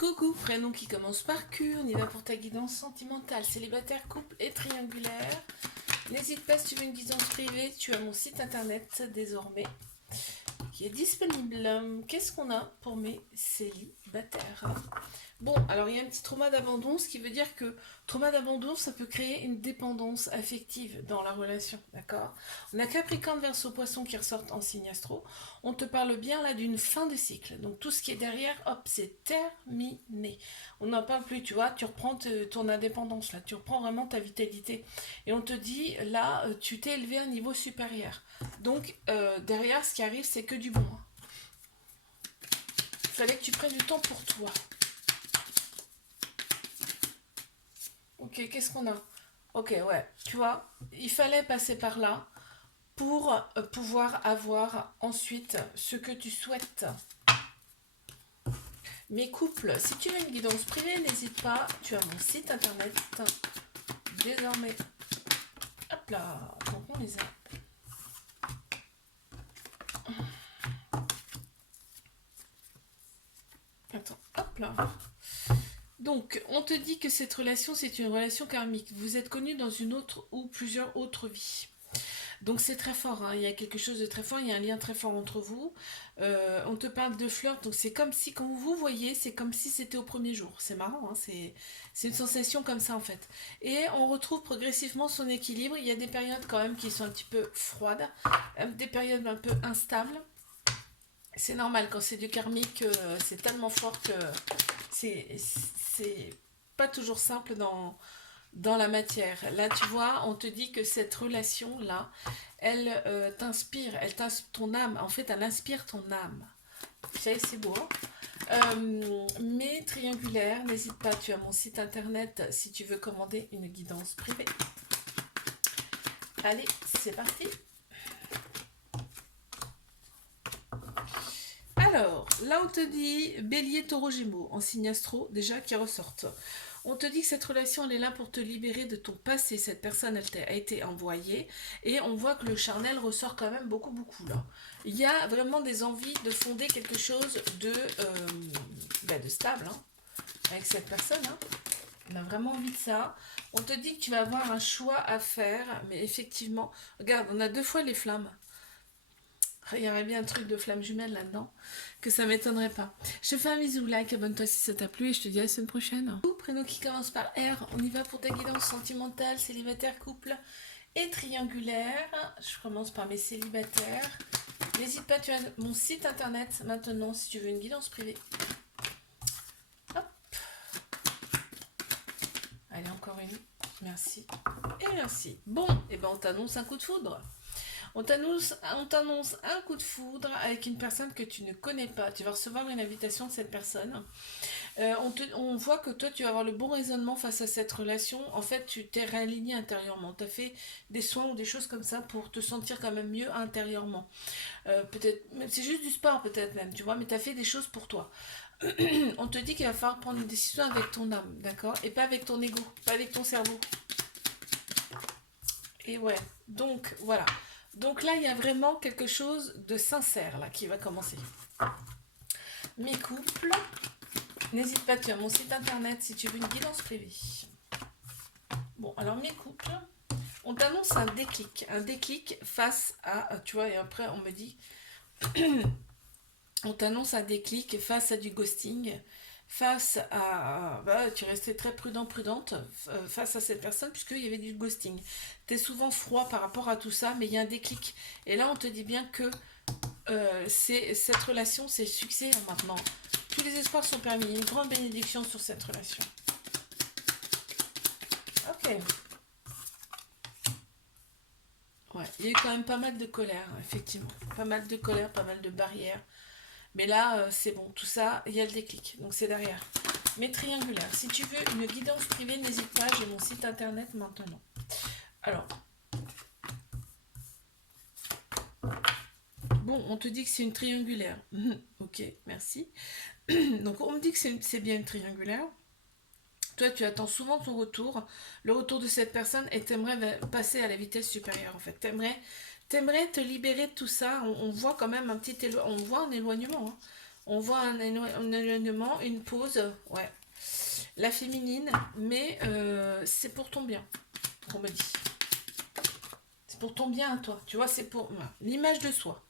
Coucou, prénom qui commence par Q, on y va pour ta guidance sentimentale, célibataire, couple et triangulaire. N'hésite pas si tu veux une guidance privée, tu as mon site internet désormais qui est disponible. Qu'est-ce qu'on a pour mes célibataires? Bon, alors il y a un petit trauma d'abandon, ce qui veut dire que trauma d'abandon, ça peut créer une dépendance affective dans la relation, d'accord? On a Capricorne, Verseau, Poisson qui ressortent en signe astro. On te parle bien là d'une fin de cycle. Donc tout ce qui est derrière, hop, c'est terminé. On n'en parle plus, tu vois, tu reprends ton indépendance, là, tu reprends vraiment ta vitalité. Et on te dit, là, tu t'es élevé à un niveau supérieur. Donc derrière, ce qui arrive, c'est que du bon. Il fallait que tu prennes du temps pour toi. Ok, qu'est-ce qu'on a? Ok, ouais, tu vois, il fallait passer par là pour pouvoir avoir ensuite ce que tu souhaites. Mes couples, si tu veux une guidance privée, n'hésite pas, tu as mon site internet désormais. Hop là, donc on les a. Attends, hop là. Donc, on te dit que cette relation, c'est une relation karmique. Vous êtes connus dans une autre ou plusieurs autres vies. Donc c'est très fort, hein. Il y a quelque chose de très fort, il y a un lien très fort entre vous. On te parle de flirt, donc c'est comme si, quand vous voyez, c'est comme si c'était au premier jour. C'est marrant, hein, c'est une sensation comme ça en fait. Et on retrouve progressivement son équilibre. Il y a des périodes quand même qui sont un petit peu froides, des périodes un peu instables. C'est normal, quand c'est du karmique, c'est tellement fort que c'est pas toujours simple dans la matière. Là, tu vois, on te dit que cette relation-là, elle t'inspire ton âme. En fait, elle inspire ton âme. Tu sais, c'est beau. Mais triangulaire, n'hésite pas, tu as mon site internet si tu veux commander une guidance privée. Allez, c'est parti. Alors, là on te dit Bélier, Taureau, Gémeaux, en signe astro, déjà qui ressortent. On te dit que cette relation, elle est là pour te libérer de ton passé. Cette personne, elle a été envoyée. Et on voit que le charnel ressort quand même beaucoup, beaucoup là. Il y a vraiment des envies de fonder quelque chose de stable hein, avec cette personne. Hein. On a vraiment envie de ça. On te dit que tu vas avoir un choix à faire. Mais effectivement, regarde, on a 2 fois les flammes. Il y aurait bien un truc de flamme jumelle là-dedans, que ça m'étonnerait pas. Je te fais un bisou, like, abonne-toi si ça t'a plu et je te dis à la semaine prochaine. Prénom qui commence par R, on y va pour ta guidance sentimentale, célibataire, couple et triangulaire. Je commence par mes célibataires. N'hésite pas, tu as mon site internet maintenant si tu veux une guidance privée. Hop. Allez, encore une. Merci. Et merci. Bon, et ben on t'annonce un coup de foudre. On t'annonce un coup de foudre avec une personne que tu ne connais pas. Tu vas recevoir une invitation de cette personne. On voit que toi, tu vas avoir le bon raisonnement face à cette relation. En fait, tu t'es réaligné intérieurement. Tu as fait des soins ou des choses comme ça pour te sentir quand même mieux intérieurement. Peut-être, c'est juste du sport peut-être même, tu vois, mais tu as fait des choses pour toi. On te dit qu'il va falloir prendre une décision avec ton âme, d'accord? Et pas avec ton ego, pas avec ton cerveau. Et ouais, donc voilà. Donc là, il y a vraiment quelque chose de sincère là qui va commencer. Mes couples, n'hésite pas, tu as mon site internet si tu veux une guidance privée. Bon, alors mes couples, on t'annonce un déclic face à, tu vois, et après on me dit, on t'annonce un déclic face à du ghosting, face à, bah, tu restais très prudente face à cette personne puisqu'il y avait du ghosting. Tu es souvent froid par rapport à tout ça, mais il y a un déclic. Et là, on te dit bien que cette relation, c'est succès maintenant. Tous les espoirs sont permis. Une grande bénédiction sur cette relation. Ok. Ouais, il y a eu quand même pas mal de colère, effectivement. Pas mal de colère, pas mal de barrières. Mais là, c'est bon, tout ça, il y a le déclic. Donc c'est derrière. Mais triangulaire. Si tu veux une guidance privée, n'hésite pas, j'ai mon site internet maintenant. Alors. Bon, on te dit que c'est une triangulaire. Ok, merci. Donc on me dit que c'est bien une triangulaire. Toi, tu attends souvent ton retour, le retour de cette personne, et t'aimerais passer à la vitesse supérieure, en fait. T'aimerais te libérer de tout ça. On voit quand même on voit un éloignement. Hein. On voit un éloignement, une pause, ouais. La féminine, mais c'est pour ton bien, on me dit. C'est pour ton bien à toi, tu vois, c'est pour voilà, l'image de soi.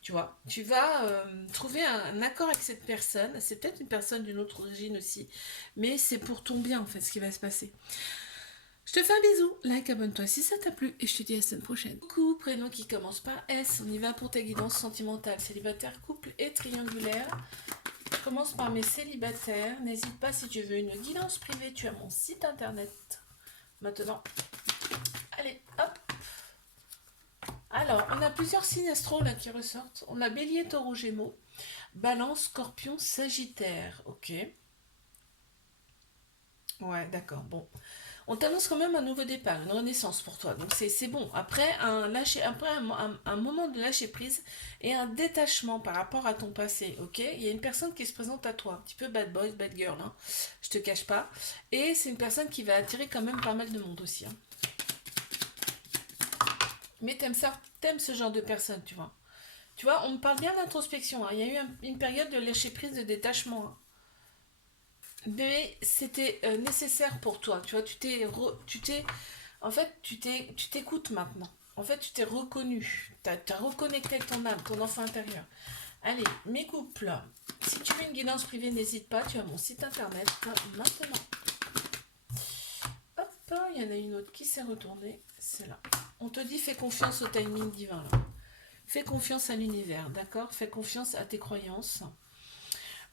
Tu vois, tu vas trouver un accord avec cette personne. C'est peut-être une personne d'une autre origine aussi, mais c'est pour ton bien en fait ce qui va se passer. Je te fais un bisou, like, abonne-toi si ça t'a plu et je te dis à la semaine prochaine. Coucou, prénom qui commence par S, on y va pour ta guidance sentimentale, célibataire, couple et triangulaire. Je commence par mes célibataires. N'hésite pas si tu veux une guidance privée, tu as mon site internet. Maintenant, allez, hop. Alors, on a plusieurs signes astro là qui ressortent. On a Bélier, Taureau, Gémeaux, Balance, Scorpion, Sagittaire. Ok. Ouais, d'accord. Bon. On t'annonce quand même un nouveau départ, une renaissance pour toi. Donc c'est bon. Après, un moment de lâcher prise et un détachement par rapport à ton passé. Ok. Il y a une personne qui se présente à toi. Un petit peu bad boy, bad girl. Hein. Je te cache pas. Et c'est une personne qui va attirer quand même pas mal de monde aussi. Hein. Mais t'aimes ça, t'aimes ce genre de personne, tu vois. Tu vois, on me parle bien d'introspection. Hein. Il y a eu une période de lâcher prise, de détachement. Hein. Mais c'était nécessaire pour toi. Tu vois, en fait, tu t'écoutes maintenant. En fait, tu t'es reconnu. Tu as reconnecté avec ton âme, ton enfant intérieur. Allez, mes couples. Si tu veux une guidance privée, n'hésite pas. Tu as mon site internet maintenant. Hop, il y en a une autre qui s'est retournée. C'est là. On te dit, fais confiance au timing divin. Là. Fais confiance à l'univers, d'accord? Fais confiance à tes croyances.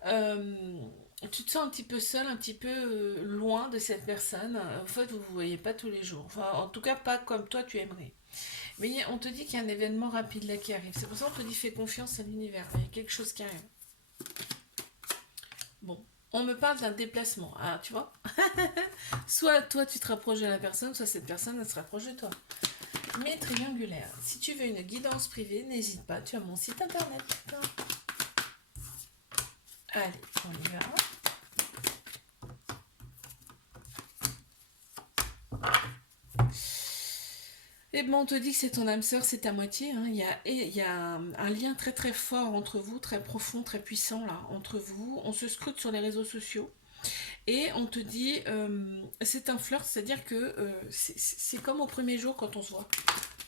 Euh, Tu te sens un petit peu seul, un petit peu loin de cette personne. En fait, vous ne vous voyez pas tous les jours. Enfin, en tout cas, pas comme toi tu aimerais. Mais on te dit qu'il y a un événement rapide là qui arrive. C'est pour ça qu'on te dit fais confiance à l'univers. Il y a quelque chose qui arrive. Bon, on me parle d'un déplacement. Ah, tu vois. Soit toi tu te rapproches de la personne, soit cette personne elle se rapproche de toi. Mais triangulaire. Si tu veux une guidance privée, n'hésite pas. Tu as mon site internet. Allez, on y va. Et bon, on te dit que c'est ton âme sœur, c'est ta moitié. Hein. Il y a un lien très très fort entre vous, très profond, très puissant là, entre vous. On se scrute sur les réseaux sociaux et on te dit c'est un flirt, c'est-à-dire que c'est comme au premier jour quand on se voit.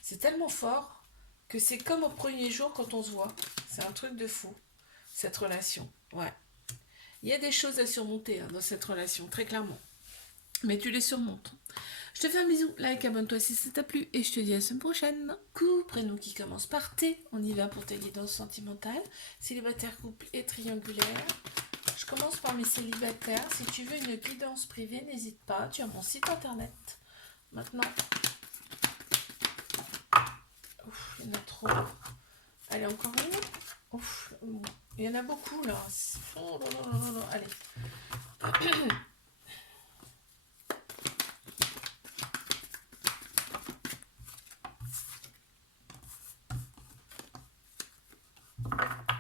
C'est tellement fort que c'est comme au premier jour quand on se voit. C'est un truc de fou, cette relation. Ouais. Il y a des choses à surmonter hein, dans cette relation, très clairement. Mais tu les surmontes. Je te fais un bisou, like, abonne-toi si ça t'a plu et je te dis à la semaine prochaine. Coucou, prénom qui commence par T. On y va pour ta guidance sentimentale. Célibataire, couple et triangulaire. Je commence par mes célibataires. Si tu veux une guidance privée, n'hésite pas. Tu as mon site internet. Maintenant. Ouf, il y en a trop. Allez, encore une. Ouf, il y en a beaucoup là. Oh, là, là, là, là. Allez.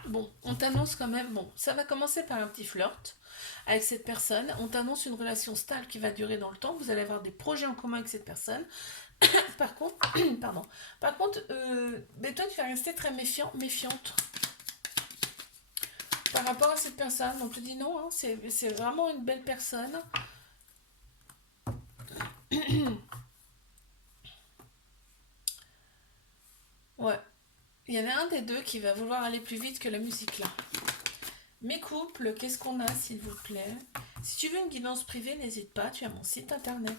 Bon, on t'annonce quand même, bon, ça va commencer par un petit flirt avec cette personne. On t'annonce une relation stable qui va durer dans le temps. Vous allez avoir des projets en commun avec cette personne. Par contre, pardon. Par contre, ben toi, tu vas rester très méfiante par rapport à cette personne. On te dit non, hein, c'est vraiment une belle personne. Ouais. Il y en a un des deux qui va vouloir aller plus vite que la musique là. Mes couples, qu'est-ce qu'on a s'il vous plaît? Si tu veux une guidance privée, n'hésite pas, tu as mon site internet.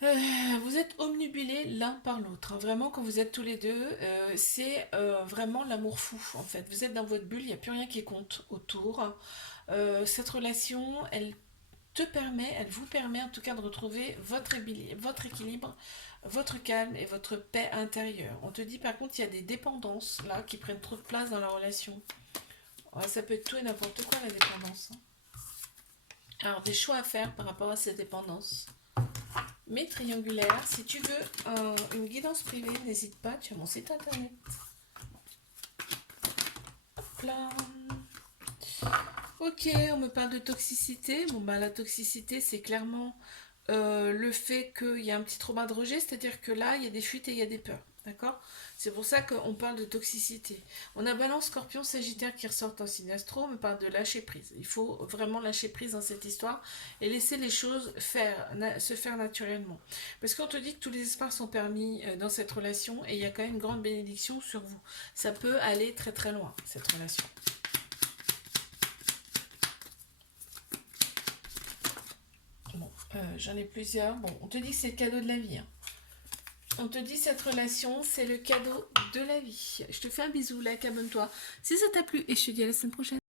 Vous êtes omnubilés l'un par l'autre. Hein. Vraiment, quand vous êtes tous les deux, c'est vraiment l'amour fou en fait. Vous êtes dans votre bulle, il n'y a plus rien qui compte autour. Cette relation, elle vous permet en tout cas de retrouver votre équilibre, votre calme et votre paix intérieure. On te dit par contre, il y a des dépendances là qui prennent trop de place dans la relation. Ouais, ça peut être tout et n'importe quoi la dépendance. Hein. Alors, des choix à faire par rapport à ces dépendances. Mais triangulaire, si tu veux une guidance privée, n'hésite pas, tu as mon site internet. Hop là. Ok, on me parle de toxicité. Bon, bah, la toxicité, c'est clairement le fait qu'il y a un petit trauma de rejet, c'est-à-dire que là, il y a des fuites et il y a des peurs. D'accord? C'est pour ça qu'on parle de toxicité. On a Balance, Scorpion, Sagittaire qui ressortent en signe astro, mais parle de lâcher prise. Il faut vraiment lâcher prise dans cette histoire et laisser les choses se faire naturellement. Parce qu'on te dit que tous les espaces sont permis dans cette relation et il y a quand même une grande bénédiction sur vous. Ça peut aller très très loin, cette relation. Bon, j'en ai plusieurs. Bon, on te dit que c'est le cadeau de la vie, hein. On te dit cette relation, c'est le cadeau de la vie. Je te fais un bisou, like, abonne-toi si ça t'a plu et je te dis à la semaine prochaine.